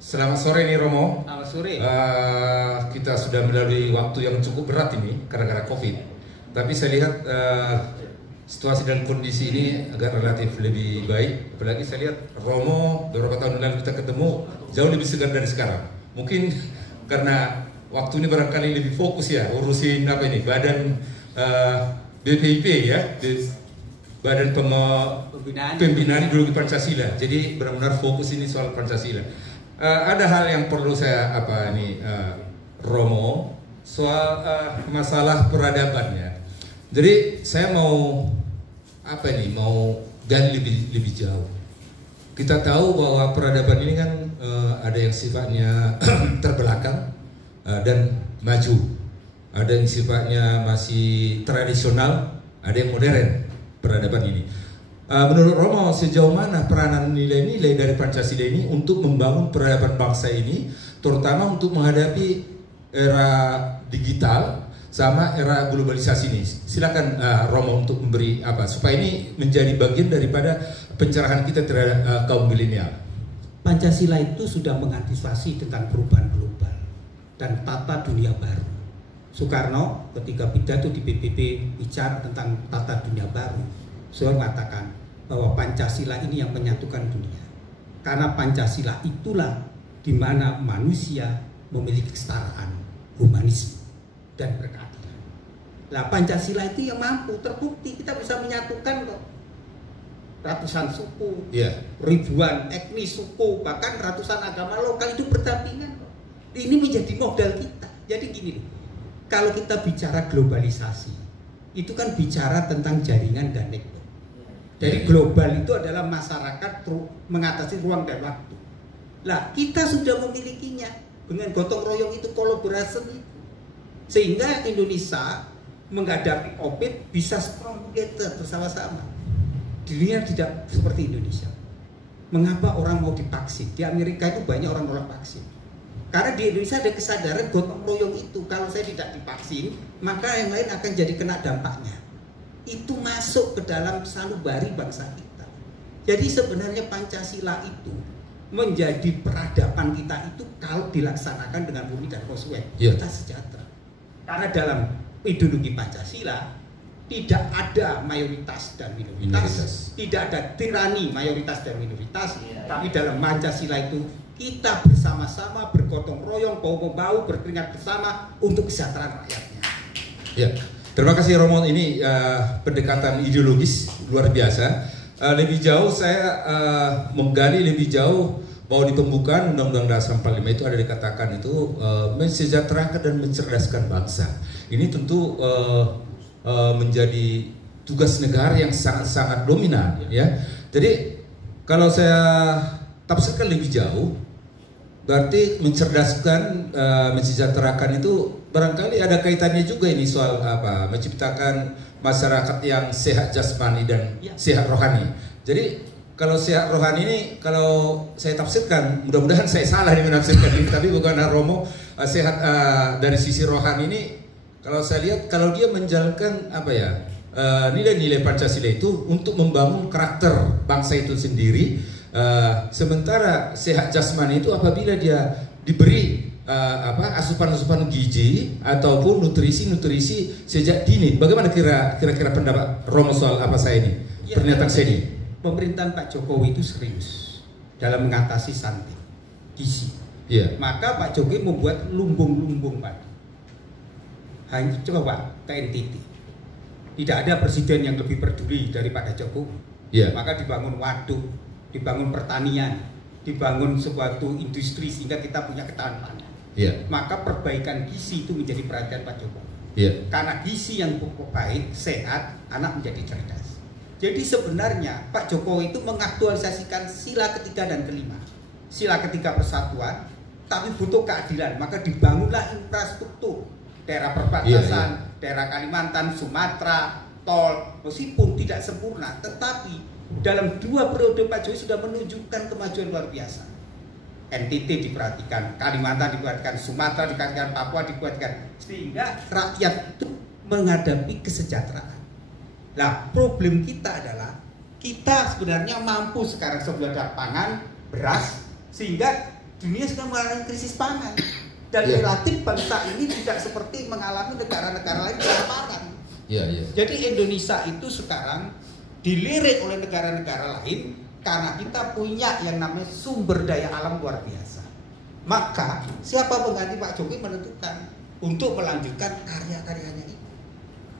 Selamat sore nih Romo. Selamat sore. Kita sudah melalui waktu yang cukup berat ini gara-gara COVID. Tapi saya lihat situasi dan kondisi ini agak relatif lebih baik. Apalagi saya lihat Romo beberapa tahun lalu kita ketemu jauh lebih segar dari sekarang. Mungkin karena waktu ini barangkali lebih fokus ya urusin apa ini badan BPIP ya. Badan Pembinaan Ideologi Pancasila. Jadi benar-benar fokus ini soal Pancasila. Ada hal yang perlu saya Romo soal masalah peradabannya. Jadi saya mau mau gali lebih jauh. Kita tahu bahwa peradaban ini kan ada yang sifatnya terbelakang dan maju. Ada yang sifatnya masih tradisional, ada yang modern. Peradaban ini, menurut Romo sejauh mana peranan nilai-nilai dari Pancasila ini untuk membangun peradaban bangsa ini, terutama untuk menghadapi era digital sama era globalisasi ini. Silakan Romo untuk memberi supaya ini menjadi bagian daripada pencerahan kita terhadap kaum milenial. Pancasila itu sudah mengantisipasi tentang perubahan global dan tata dunia baru. Soekarno ketika pidato di PBB bicara tentang tata dunia baru, saya mengatakan bahwa Pancasila ini yang menyatukan dunia. Karena Pancasila itulah di mana manusia memiliki kesetaraan, humanisme, dan berkeadilan. Nah, Pancasila itu yang mampu terbukti kita bisa menyatukan kok ratusan suku, ribuan etnis suku, bahkan ratusan agama lokal itu berdampingan kok. Ini menjadi modal kita. Jadi gini nih. Kalau kita bicara globalisasi, itu kan bicara tentang jaringan dan network. Jadi global itu adalah masyarakat mengatasi ruang dan waktu. Lah, kita sudah memilikinya dengan gotong royong itu, kolaborasi itu. Sehingga Indonesia menghadapi COVID bisa strong together bersama-sama. Dunia tidak seperti Indonesia. Mengapa orang mau divaksin? Di Amerika itu banyak orang nolak vaksin. Karena di Indonesia ada kesadaran gotong royong itu. Kalau saya tidak divaksin, maka yang lain akan jadi kena dampaknya. Itu masuk ke dalam sanubari bangsa kita. Jadi sebenarnya Pancasila itu menjadi peradaban kita itu kalau dilaksanakan dengan murni dan konsekuen, kita sejahtera. Karena dalam ideologi Pancasila tidak ada mayoritas dan minoritas. Tidak ada tirani mayoritas dan minoritas. Tapi dalam Pancasila itu kita bersama-sama bergotong royong, bahu-bahu, berkeringat bersama untuk kesejahteraan rakyatnya. Ya, terima kasih Romo. Ini pendekatan ideologis luar biasa. Lebih jauh saya menggali lebih jauh bahwa di pembukaan Undang-Undang Dasar 45 itu ada dikatakan itu mensejahterakan dan mencerdaskan bangsa. Ini tentu menjadi tugas negara yang sangat-sangat dominan, ya. Jadi kalau saya tafsirkan lebih jauh, berarti mencerdaskan, mensejahterakan itu barangkali ada kaitannya juga ini soal menciptakan masyarakat yang sehat jasmani dan sehat rohani. Jadi kalau sehat rohani ini, kalau saya tafsirkan, mudah-mudahan saya salah nih menafsirkan ini, tapi bukan Romo, sehat dari sisi rohani ini, kalau saya lihat kalau dia menjalankan nilai-nilai Pancasila itu untuk membangun karakter bangsa itu sendiri. Sementara sehat jasmani itu apabila dia diberi asupan-asupan gizi ataupun nutrisi sejak dini. Bagaimana kira-kira pendapat Romo soal saya ini? Pernyataan saya ini. Pemerintahan Pak Jokowi itu serius dalam mengatasi stunting gizi. Maka Pak Jokowi membuat lumbung-lumbung padi. Hanya coba ke NTT. Tidak ada presiden yang lebih peduli daripada Jokowi. Maka dibangun waduk, dibangun pertanian, dibangun suatu industri sehingga kita punya ketahanan pangan. Maka perbaikan gizi itu menjadi perhatian Pak Jokowi. Karena gizi yang baik, sehat, anak menjadi cerdas. Jadi sebenarnya Pak Jokowi itu mengaktualisasikan sila ketiga dan kelima. Sila ketiga persatuan, tapi butuh keadilan. Maka dibangunlah infrastruktur daerah perbatasan, daerah Kalimantan, Sumatera, tol, meskipun tidak sempurna, tetapi dalam 2 periode Pak Jokowi sudah menunjukkan kemajuan luar biasa. NTT diperhatikan, Kalimantan diperhatikan, Sumatera diperhatikan, Papua diperhatikan, sehingga rakyat itu menghadapi kesejahteraan. Nah, problem kita adalah kita sebenarnya mampu sekarang sebelum ada pangan, beras, sehingga dunia sedang mengalami krisis pangan dan relatif bangsa ini tidak seperti mengalami negara-negara lain kelaparan. Jadi Indonesia itu sekarang dilirik oleh negara-negara lain karena kita punya yang namanya sumber daya alam luar biasa. Maka siapa pengganti Pak Jokowi menentukan untuk melanjutkan karya-karyanya itu.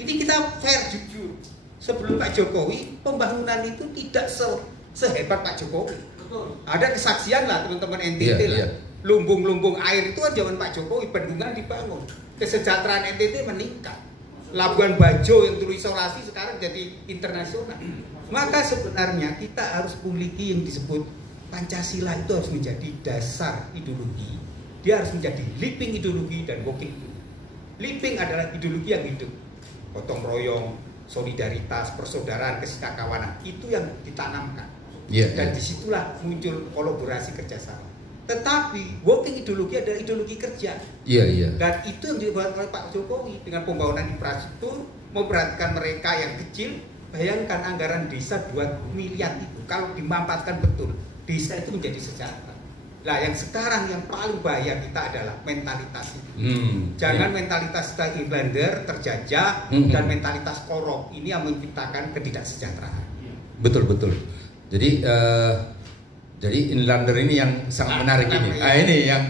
Ini kita fair jujur. Sebelum Pak Jokowi pembangunan itu tidak sehebat Pak Jokowi. Ada kesaksian lah teman-teman NTT lah. Lumbung-lumbung air itu kan zaman Pak Jokowi, bendungan dibangun, kesejahteraan NTT meningkat. Labuan Bajo yang dulu isolasi sekarang jadi internasional. Maka sebenarnya kita harus memiliki yang disebut Pancasila itu harus menjadi dasar ideologi. Dia harus menjadi living ideologi dan working ideologi. Living adalah ideologi yang hidup. Gotong royong, solidaritas, persaudaraan, kesetiakawanan itu yang ditanamkan. Dan disitulah muncul kolaborasi kerjasama. Tetapi working ideologi adalah ideologi kerja. Dan itu yang dibuat oleh Pak Jokowi dengan pembangunan infrastruktur, memperhatikan mereka yang kecil. Bayangkan anggaran desa 2 miliar itu kalau dimanfaatkan betul, desa itu menjadi sejahtera. Nah, yang sekarang yang paling bahaya kita adalah mentalitas itu. Jangan mentalitas kita Inlander terjajah dan mentalitas korup. Ini yang menciptakan ketidaksejahteraan. Betul. Jadi Inlander ini yang sangat menarik ini. Ini yang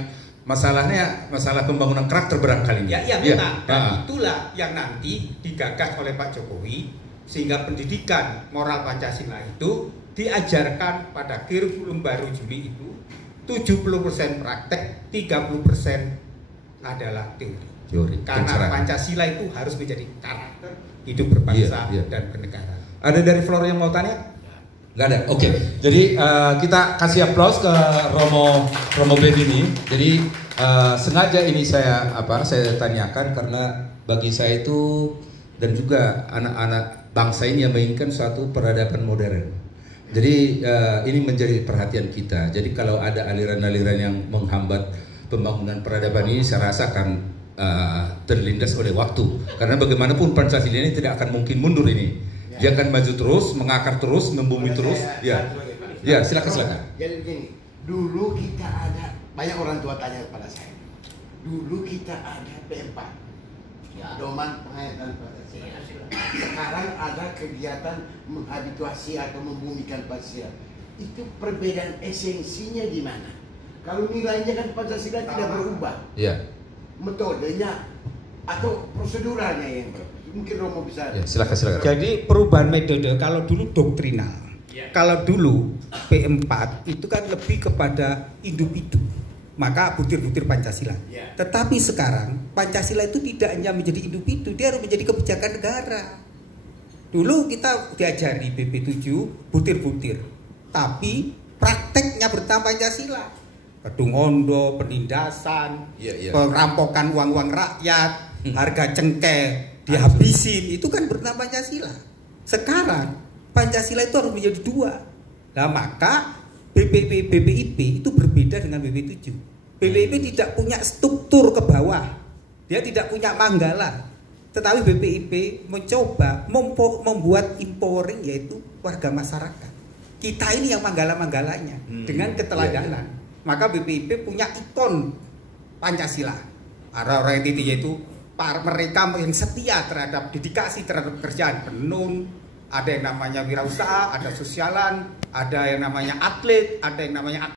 masalah pembangunan karakter barangkali ini. Memang. Dan itulah yang nanti digagas oleh Pak Jokowi sehingga pendidikan moral Pancasila itu diajarkan pada kurikulum baru Juli itu 70% praktek, 30% adalah teori. Karena Pancasila itu harus menjadi karakter hidup berbangsa dan bernegara. Ada dari Flor yang mau tanya? Nggak ada. Oke. Jadi kita kasih aplaus ke Romo Ben ini. Jadi sengaja ini saya tanyakan karena bagi saya itu dan juga anak-anak bangsa ini yang menginginkan suatu peradaban modern. Jadi ini menjadi perhatian kita. Jadi kalau ada aliran-aliran yang menghambat pembangunan peradaban ini, saya rasa akan terlindas oleh waktu. Karena bagaimanapun Pancasila ini tidak akan mungkin mundur ini. Dia akan maju terus, mengakar terus, membumi terus. Silakan. Jadi begini, dulu kita ada, banyak orang tua tanya kepada saya. Dulu kita ada P4, Doman Penghayatan Pancasila. Sekarang ada kegiatan menghabituasi atau membumikan Pancasila. Itu perbedaan esensinya di mana? Kalau nilainya kan Pancasila tidak berubah. Metodenya atau proseduralnya yang berbeda. Mungkin Romo bisa. Silakan. Jadi perubahan metode, kalau dulu doktrinal. Kalau dulu P4 itu kan lebih kepada individu. Maka butir-butir Pancasila. Tetapi sekarang Pancasila itu tidak hanya menjadi individu, dia harus menjadi kebijakan negara. Dulu kita diajari BP7 butir-butir, tapi prakteknya bernama Pancasila. Kedung ondo, penindasan, perampokan uang-uang rakyat, harga cengkeh dihabisin, itu kan bernama Pancasila. Sekarang Pancasila itu harus menjadi 2. Nah, maka BPIP itu berbeda dengan BP7. BPIP tidak punya struktur ke bawah, dia tidak punya manggala. Tetapi BPIP mencoba membuat empowering, yaitu warga masyarakat. Kita ini yang manggala-manggalanya dengan keteladanan. Maka BPIP punya ikon Pancasila. Orang-orang yang yaitu mereka yang setia terhadap dedikasi terhadap pekerjaan, penenun, ada yang namanya wirausaha, ada sosialan, ada yang namanya atlet, ada yang namanya